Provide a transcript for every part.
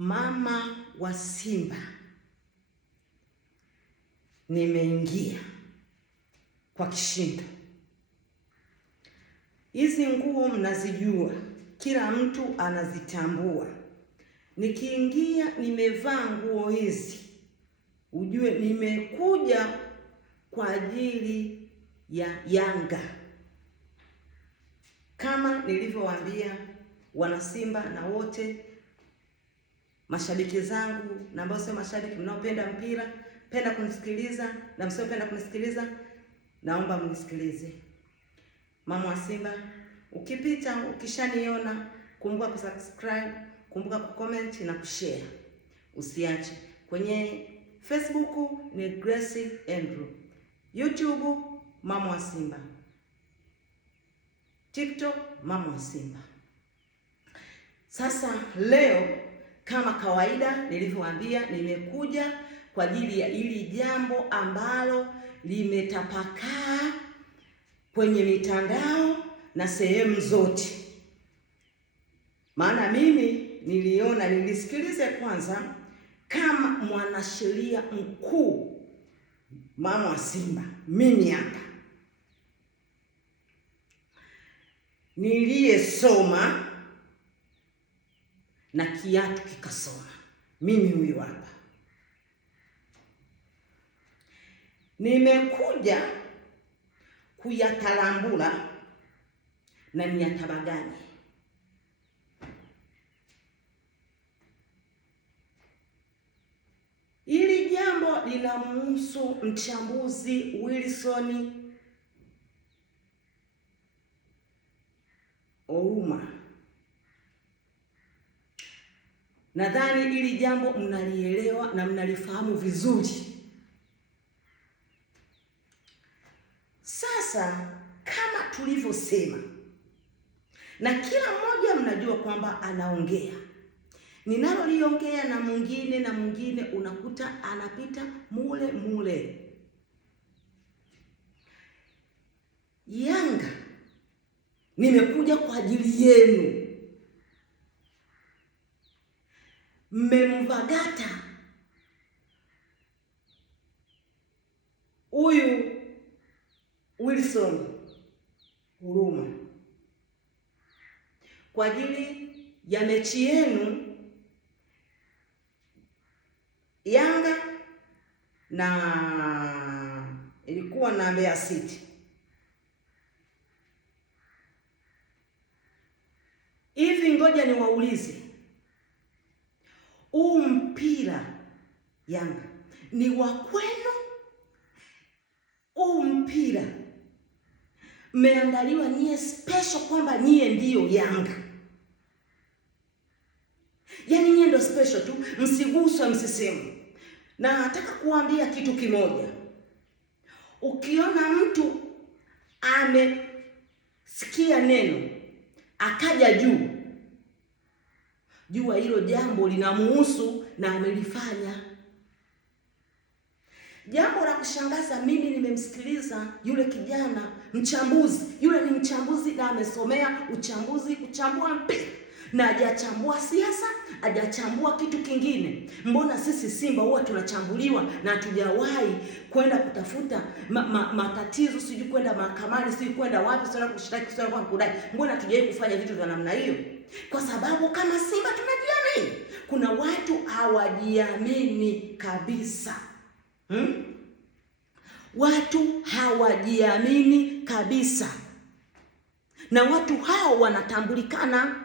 mama wa Simba, nimeingia kwa kishindo. Hizi nguo mnazijua, kila mtu anazitambua. Nikiingia nimevaa nguo hizi, ujue nimekuja kwa ajili ya Yanga. Kama nilivyowaambia wanasimba na wote mashabiki zangu na ambao sio mashabiki, mnaopenda mpira, penda kunisikiliza na msiopenda kunisikiliza, naomba mnisikilize. Mama wa Simba, ukipita ukishaniona, kumbuka kusubscribe, kumbuka kucomment na kushare. Usiache. Kwenye Facebook ni Grace Andrew, YouTube Mama wa Simba, TikTok Mama wa Simba. Sasa leo kama kawaida nilivyowaambia, nimekuja kwa ajili ya hili jambo ambalo limetapakaa kwenye mitandao na sehemu zote. Maana mimi niliona nilisikilize kwanza kama mwanasheria mkuu mama wa Simba, mimi hapa niliyesoma na kiatu kikasoma, mimi huyu hapa. Nimekuja kuyatalambula na niyatabaganye. Hili jambo linamhusu mchambuzi Wilson Oruma. Nadhani hili jambo mnalielewa na mnalifahamu vizuri. Sasa kama tulivyosema, na kila mmoja mnajua kwamba anaongea, ninaloliongea na mwingine unakuta anapita mule mule. Yanga, nimekuja kwa ajili yenu. Mmemvagata huyu Wilson Oruma kwa ajili ya mechi yenu Yanga na ilikuwa na Mbeya City. Hivi ngoja niwaulize, huu mpira Yanga ni wa kwenu? Huu mpira mmeandaliwa nyie special kwamba nyie ndiyo Yanga? Yaani nyie ndio special tu, msiguswe, msisemu. Na nataka kuambia kitu kimoja. Ukiona mtu amesikia neno akaja juu, jua hilo jambo linamuhusu na amelifanya. Jambo la kushangaza, mimi nimemsikiliza yule kijana mchambuzi. Yule ni mchambuzi na amesomea uchambuzi, kuchambua mpira, na hajachambua siasa, hajachambua kitu kingine. Mbona sisi Simba huwa tunachambuliwa na hatujawahi kwenda kutafuta matatizo, sijui kwenda mahakamani, sijui kwenda wapi, sio kushtaki, sio kwa kudai. Mbona hatujawahi kufanya vitu vya namna hiyo? Kwa sababu kama Simba tunajiamini. Kuna watu hawajiamini kabisa. Watu hawajiamini kabisa, na watu hao wanatambulikana.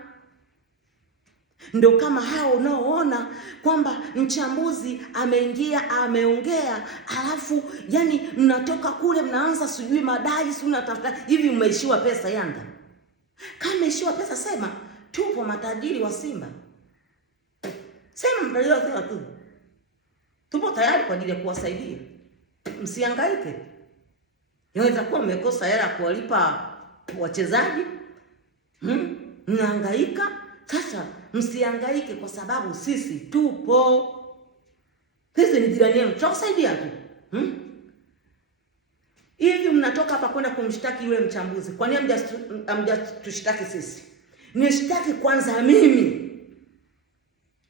Ndio kama hao unaoona kwamba mchambuzi ameingia ameongea, alafu yani mnatoka kule mnaanza sijui madai, sijui mnatafuta hivi. Mmeishiwa pesa Yanga? Kama mmeishiwa pesa, sema tupo matajiri wa Simba, sema mtajiriwa tu, tupo tayari kwa ajili ya kuwasaidia. Msihangaike. Inaweza kuwa mmekosa hela kuwalipa wachezaji, mnahangaika. Sasa msihangaike, kwa sababu sisi tupo. Sisi ni jirani yenu, tutasaidia tu. Hivi mnatoka hapa kwenda kumshtaki yule mchambuzi, kwa nini hamjatushtaki sisi? Nishtaki kwanza mimi.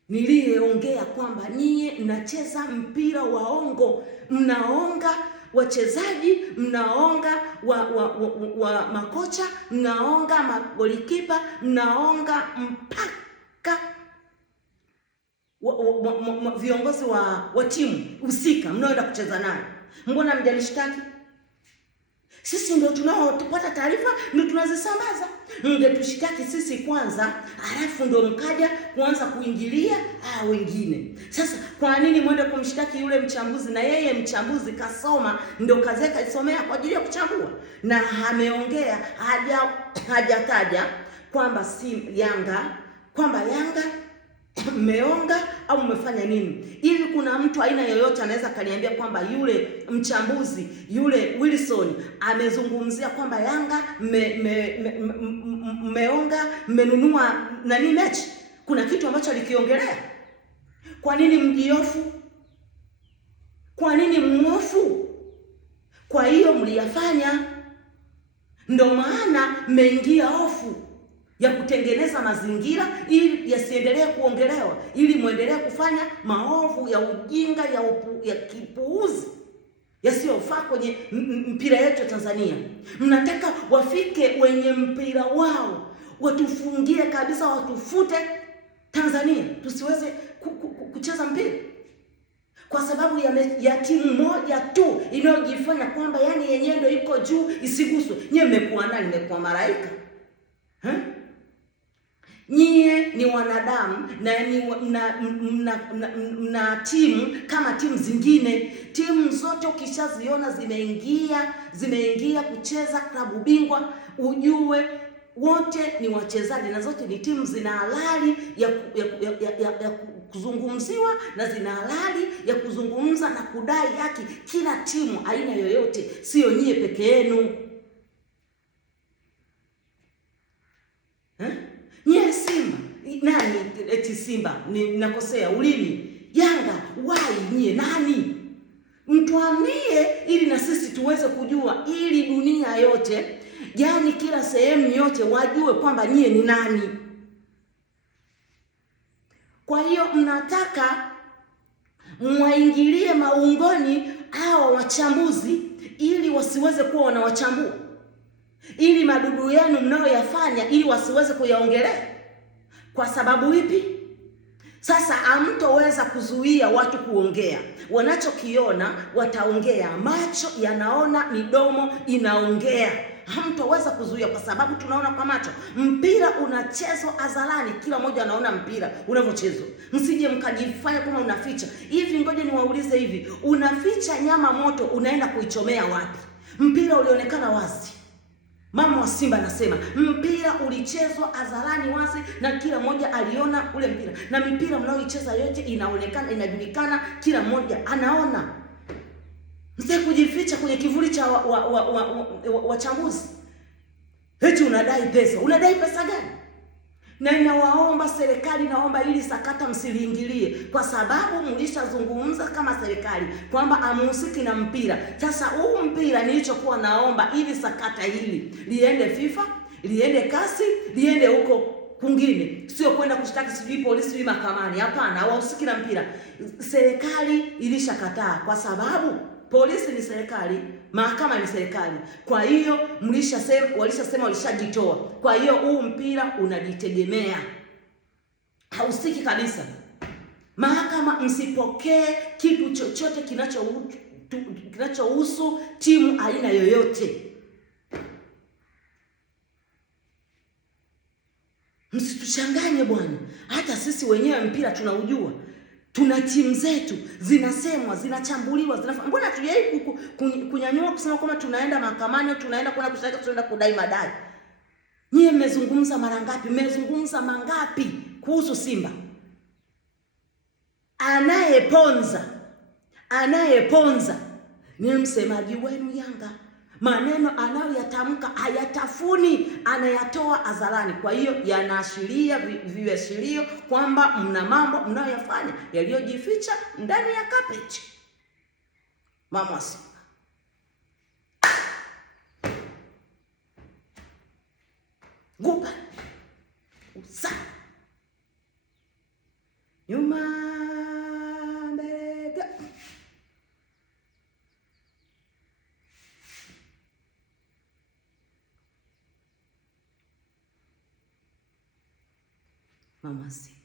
niliyeongea kwamba nyie mnacheza mpira wa ongo, mnaonga wachezaji, mnaonga wa makocha, mnaonga magolikipa, mnaonga mpaka viongozi wa timu husika mnaoenda kucheza nayo. Mbona mjanishtaki? Sisi ndio tunaopata taarifa, ndio tunazisambaza. Mngetushtaki sisi kwanza, halafu ndio mkaja kuanza kuingilia wengine. Sasa kwa nini mwende kumshtaki yule mchambuzi, na yeye mchambuzi kasoma, ndio kazi yake alisomea kwa ajili ya kuchambua, na ameongea hajataja kwamba si Yanga, kwamba Yanga mmeonga au mmefanya nini, ili kuna mtu aina yoyote anaweza kaniambia kwamba yule mchambuzi yule Wilson amezungumzia kwamba Yanga mmeonga, mmenunua nani mechi? Kuna kitu ambacho alikiongelea? Kwa nini mjiofu? Kwa nini mwofu? Kwa hiyo mliyafanya, ndio maana mmeingia hofu ya kutengeneza mazingira ili yasiendelee kuongelewa, ili muendelee kufanya maovu ya ujinga ya kipuuzi yasiyofaa kwenye mpira yetu ya Tanzania. Mnataka wafike wenye mpira wao watufungie kabisa, watufute Tanzania tusiweze kucheza mpira kwa sababu ya timu moja tu inayojifanya kwamba yani yenyewe ndio iko juu isiguswe. Nyie mmekuwa nani? Mmekuwa malaika? Nyie ni wanadamu na timu kama timu zingine. Timu zote ukishaziona zimeingia kucheza klabu bingwa, ujue wote ni wachezaji na zote ni timu zina halali ya kuzungumziwa na zina halali ya kuzungumza na kudai haki. Kila timu aina yoyote, sio nyie peke yenu. Nyie Simba nani? Eti Simba ninakosea ulimi. Yanga wai nyie nani? Mtuambie ili na sisi tuweze kujua, ili dunia yote, yani kila sehemu yote wajue kwamba nyie ni nani. Kwa hiyo mnataka mwaingilie maungoni hao wachambuzi ili wasiweze kuwa wanawachambua, ili madudu yenu mnayoyafanya ili wasiweze kuyaongelea. Kwa sababu ipi? Sasa hamtoweza kuzuia watu kuongea. Wanachokiona wataongea, macho yanaona, midomo inaongea. Hamtoweza kuzuia kwa sababu tunaona kwa macho. Mpira unachezwa hadharani, kila mmoja anaona mpira unavyochezwa. Msije mkajifanya kama unaficha. Hivi ngoja niwaulize hivi, unaficha nyama moto unaenda kuichomea wapi? Mpira ulionekana wazi. Mama wa Simba anasema mpira ulichezwa hadharani wazi na kila mmoja aliona ule mpira. Na mipira mnaoicheza yote inaonekana, inajulikana, kila mmoja anaona. Msije kujificha kwenye kivuli cha wachambuzi. Eti unadai pesa. Unadai pesa gani? Na ninawaomba serikali, naomba ili sakata msiliingilie, kwa sababu mlishazungumza kama serikali kwamba amuhusiki na mpira. Sasa huu mpira nilichokuwa naomba ili sakata hili liende FIFA, liende kasi, liende huko kwingine, sio kwenda kushtaki sijui polisi sijui mahakamani. Hapana, hawahusiki na mpira. Serikali ilishakataa kwa sababu polisi ni serikali, mahakama ni serikali. Kwa hiyo walishasema walishajitoa. Kwa hiyo huu mpira unajitegemea, hausiki kabisa. Mahakama msipokee kitu chochote kinachohusu timu aina yoyote. Msituchanganye bwana. Hata sisi wenyewe mpira tunaujua. Tuna timu zetu zinasemwa, zinachambuliwa, mbona hatujai kunyanyua kusema kwamba tunaenda mahakamani, tunaenda kwenda kushtaki, tunaenda kudai madai? Nyie mmezungumza mara ngapi? Mmezungumza mangapi kuhusu Simba? Anayeponza ni msemaji wenu Yanga. Maneno anayoyatamka hayatafuni, anayatoa hadharani. Kwa hiyo yanaashiria viashirio kwamba mna mambo mnayoyafanya yaliyojificha ndani ya carpet. Mama wa Simba, guba usa nyuma, mbele. Mama C.